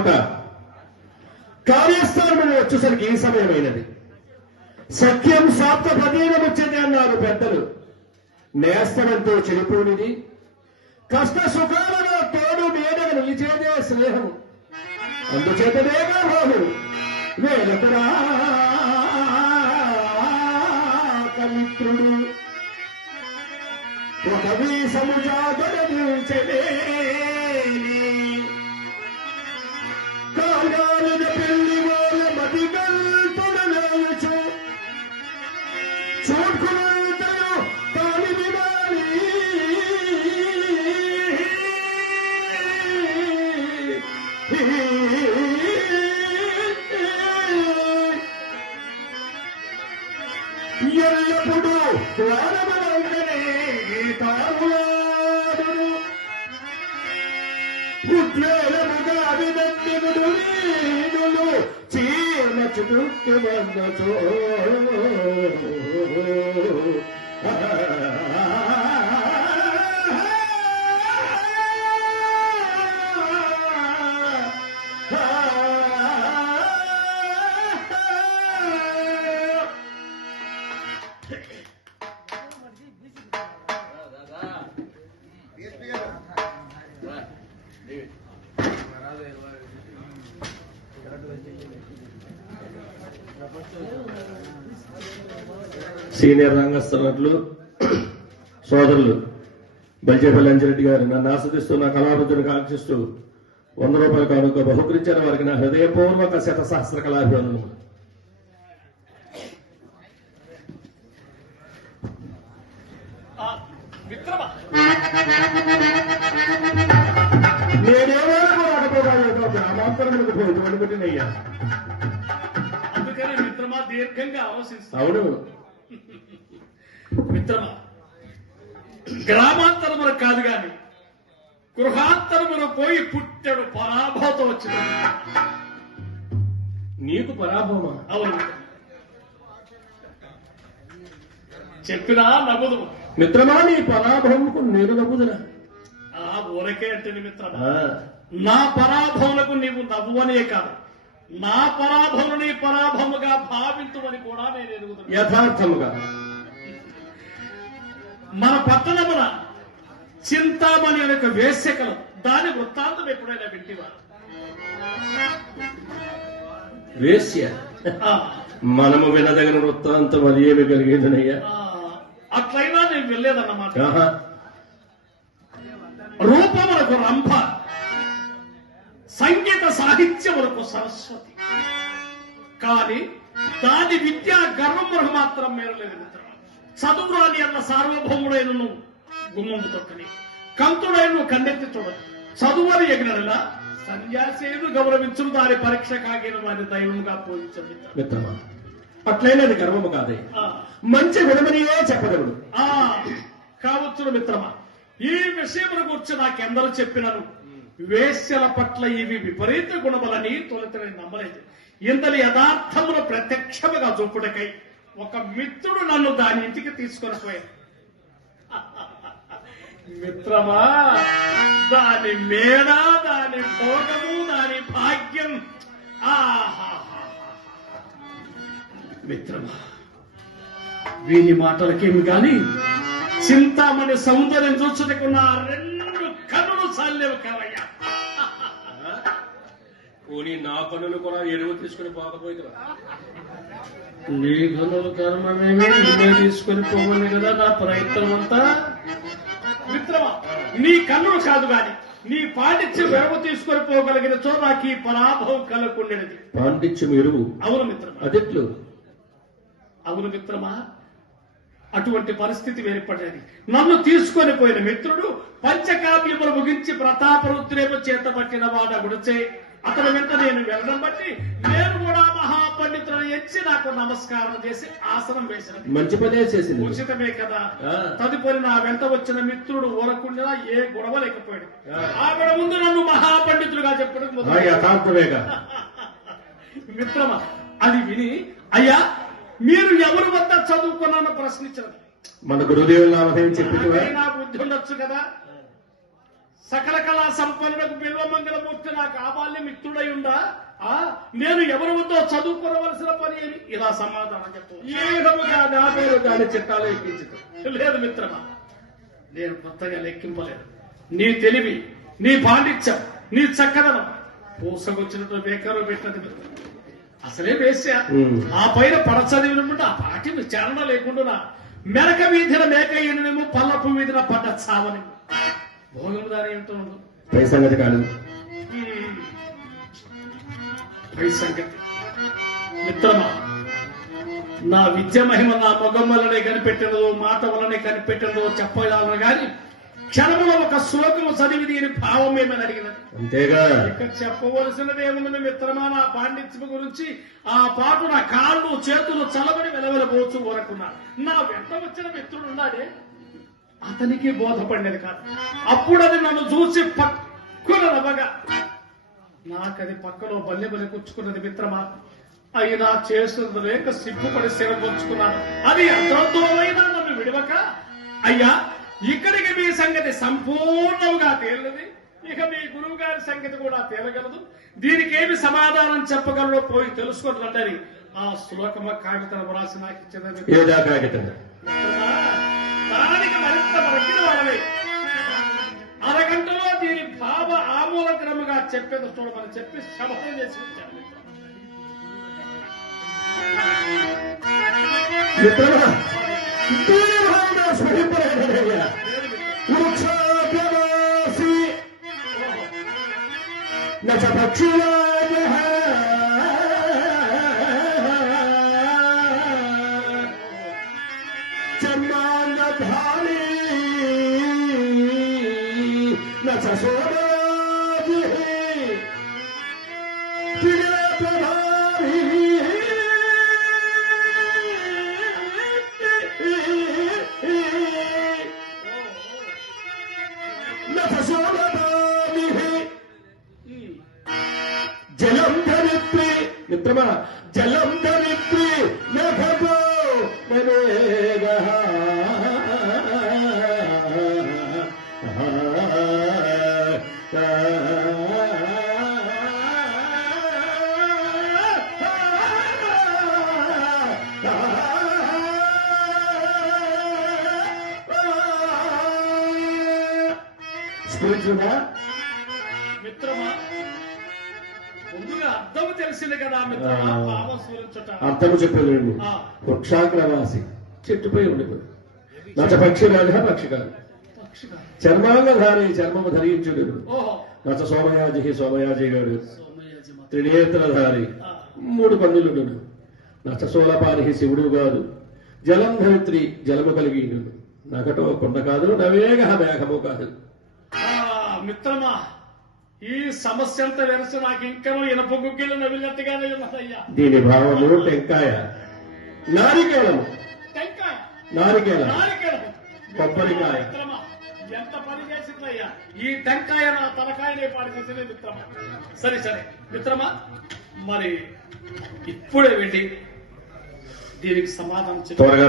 చోట కార్యస్థానం వచ్చేసరికి ఏ సమయమైనది. సత్యం సాప్త పదీనముచ్చది అన్నారు పెద్దలు. నేస్తమంతో చెడిపోనిది. కష్ట సుఖాలలో తోడు నీడగా నిలిచేదే స్నేహం. అందుచేతనే బాబు వేలకరా కవిత్రుడు. ఒక వీసము జాగర నిలిచలే ఎల్లప్పుడు వారమనందనే గీతాములాడును ఉద్వేలముగా అభినందనుడు చీమ చుట్టుకు సీనియర్ రంగస్థలట్లు సోదరులు బల్జేపల్లి అంజిరెడ్డి గారు నన్ను ఆస్వాదిస్తూ నా కళాబుద్ధుని కాంక్షిస్తూ వంద రూపాయల కానుక బహుకరించిన వారికి నా హృదయపూర్వక శత సహస్ర నేనేమో తోడుపెట్టినయ్యా అందుకని మిత్రమా దీర్ఘంగా ఆలోచిస్తా. అవును. మిత్రమా? గ్రామాంతరమున కాదు గాని గృహాంతరమున పోయి పుట్టడు పరాభవతో వచ్చింది. నీకు పరాభవమా? అవును. చెప్పినా నవ్వుదు. మిత్రమా నీ పరాభవముకు నేను నవ్వుదునా? ఆ ఊరకే అంటే మిత్రమా? నా పరాభవములకు నీవు నవ్వనే కాదు. నా పరాభవము నీ పరాభవముగా భావించుమని కూడా నేను ఎరుగుతున్నాను యథార్థముగా. మన పట్టణమున చింతామణి అనే ఒక వేశ్యకలం. దాని వృత్తాంతం ఎప్పుడైనా వింటివా వేశ్య? మనము వినదగిన వృత్తాంతం అది ఏమి కలిగేదనయ్యా? అట్లయినా నేను వెళ్ళేదన్నమాట. రూపములకు రంభ సంగీత సాహిత్యములకు సరస్వతి. కానీ దాని విద్యా గర్వములకు మాత్రం మేరలేదు మిత్రమా చదువు రాని అన్న సార్వభౌముడైన నువ్వు గుమ్మము తొక్కని కంతుడైన కన్నెత్తి చూడదు చదువుని ఎగినలా సన్యాసేను గౌరవించును దాని పరీక్ష కాగిన వారి దైవముగా పూజించదు మిత్రమా అట్లయినది గర్వము కాదే. మంచి గుణమనియే చెప్పదగుడు ఆ. కావచ్చును మిత్రమా ఈ విషయముల గురించి నాకెందరూ చెప్పినారు వేశ్యల పట్ల ఇవి విపరీత గుణములని తొలత నేను నమ్మలేదు. ఇంతని యథార్థమును ప్రత్యక్షముగా చూపుటకై ఒక మిత్రుడు నన్ను దాని ఇంటికి తీసుకొని పోయాడు. మిత్రమా దాని మేడ దాని భోగము దాని భాగ్యం. మిత్రమా వీని మాటలకేమి గాని చింతామణి సౌందర్యం చూచుటకున్న రెండు కనులు చాలేవు కవయ్యా. పోనీ నా పనులు కూడా ఎరువు తీసుకుని పోకపోయిరా నీ నువ్వే తీసుకొని పోవాలి కదా నా ప్రయత్నం అంతా మిత్రమా నీ కన్నులు కాదు గాని నీ పాటించి వెరవ తీసుకొని పోగలిగిన చో నాకు ఈ పరాభవం కలగకుండేది. పాండిత్యం ఎరువు? అవును మిత్రమా. అదెట్లు అవును మిత్రమా అటువంటి పరిస్థితి ఏర్పడేది. నన్ను తీసుకొని పోయిన మిత్రుడు పంచకావ్యములు ముగించి ప్రతాపరుద్రేమ చేత పట్టిన వాడ గుడిచే. అతని వెంట నేను వెళ్ళడం బట్టి నేను కూడా మహాపండితులను ఎచ్చి నాకు నమస్కారం చేసి ఆసనం వేసిన మంచి పనే చేసింది. ఉచితమే కదా. తదుపరి నా వెంట వచ్చిన మిత్రుడు ఊరకుండా ఏ గొడవ లేకపోయాడు. ఆవిడ ముందు నన్ను మహాపండితుడుగా చెప్పడం యథార్థమేగా మిత్రమా అది విని అయ్యా మీరు ఎవరి వద్ద చదువుకున్నాను ప్రశ్నించదు మన గురుదేవుల నామధేయం చెప్పినవా. నాకైనా బుద్ధి ఉండొచ్చు కదా? సకల కళా సంపన్నులకు బిల్వమంగళమూర్తి నాకు ఆబాల్య మిత్రుడై ఉండా? ఆ నేను ఎవరి వద్దో చదువుకోవలసిన పని ఏమి? ఇలా సమాధానం చెప్పు ఏ విధముగా నా పేరు దాని చిట్టాలు ఎక్కించదు లేదు మిత్రమా నేను కొత్తగా లెక్కింపలేదు. నీ తెలివి నీ పాండిత్యం నీ చక్కదనం పూసకొచ్చినట్టు బేకారు పెట్టినది. అసలే ఉమ్. ఆ పైన పడచదివినప్పుడు ఆ పాటి విచారణ లేకుండా మెరక వీధిన మేక ఈయననేమో పల్లపు వీధిన పడ్డ చావని. భోగం దాని ఏమిటో. పై సంగతి కాదు. సంగతి మిత్రమా నా విద్య మహిమ నా మొగం వల్లనే కనిపెట్టినదో మాట వల్లనే కనిపెట్టినదో చెప్పగలను గాని క్షణములో ఒక శ్లోకము చదివి దీని భావం ఏమని అడిగినది? అంతేగా. ఇక చెప్పవలసినది ఏమున్నది మిత్రమా నా పాండిత్యం గురించి ఆ పాటు నా కాళ్ళు చేతులు చలబడి వెలవెలబోచు ఊరకున్నాడు నా వెంట వచ్చిన మిత్రుడు ఉన్నాడే అతనికి బోధపడినది కాదు. అప్పుడు అది నన్ను చూసి పక్కున నవ్వగా నాకది పక్కలో బల్లె బల్లె కూర్చుకున్నది మిత్రమా? అయినా చేస్తున్నది లేక సిగ్గుపడి శిర పొంచుకున్నాను అది అర్థంతోమైనా నన్ను విడవక? అయ్యా ఇక్కడికి మీ సంగతి సంపూర్ణంగా తేలినది. ఇక మీ గురువు గారి సంగతి కూడా తేలగలదు. దీనికి ఏమి సమాధానం చెప్పగలడో పోయి తెలుసుకుంటుందని ఆ శ్లోకమ కాగితం రాసి నాకు కాగితం? దానికి మరింత అరగంటలో దీని భావ ఆమూలగ్రముగా చెప్పేది చూడమని చెప్పి శపథం చేసి ఉంచాను మిత్రమా దీని భావన మిత్రమా జలం ధరిత్రి నభో నవేగ తెలిసింది కదా అర్థము చెప్పలేదు ఆ. వృక్షాగ్రవాసి చెట్టుపై ఉండిపోయి నచ పక్షిరాజ పక్షి కాదు. పక్షిగా. చర్మాంగధారి చర్మము ధరించుడు ఓహో. నచ సోమయాజి సోమయాజి మత. త్రినేత్రధారి. మూడు కన్నులుడు నచ సోలపాని శివుడు కాదు జలం ధరిత్రి జలము కలిగి నకటో కొండ కాదు నవేగ మేఘము కాదు. ఆ, మిత్రమా. ఈ సమస్య అంతా వెరసి నాకు ఇంకనూ ఇనప గుగ్గిలు నవ్వినట్టుగానే ఉన్నదయ్యా. దీని భావము టెంకాయ. నారికేళము టెంకాయ. నారికేళం నారికేళం. కొబ్బరికాయ. ఎంత పని చేసిందయ్యా. ఈ టెంకాయ నా తలకాయనే పాడి చేసిందే మిత్రమా. సరే సరే. మిత్రమా మరి ఇప్పుడే వెళ్ళి దీనికి సమాధానం త్వరగా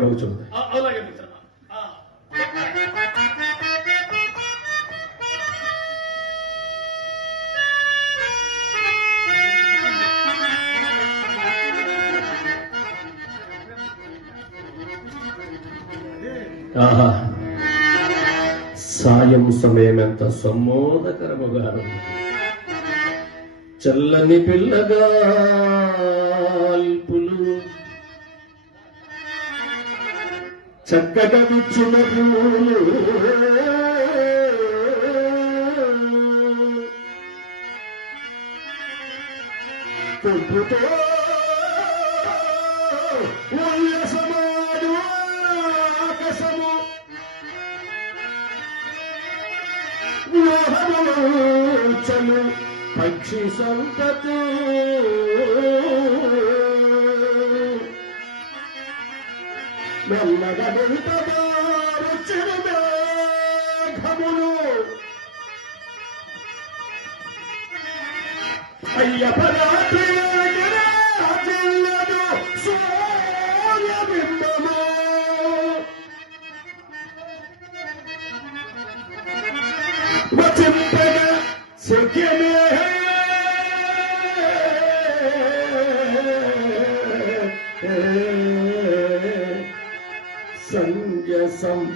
మగుచుంది ఆ, అలాగే మిత్రమా. ఆహా. సాయం సమయం ఎంత సమ్మోదకరముగా చల్లని పిల్లగా అల్పులు. చక్కగా విచ్చిన పూలు. పుట్టుతో మోహముచలు పక్షి సంతతి మెల్లగా అయ్యపరా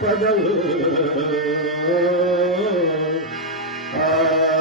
padal aa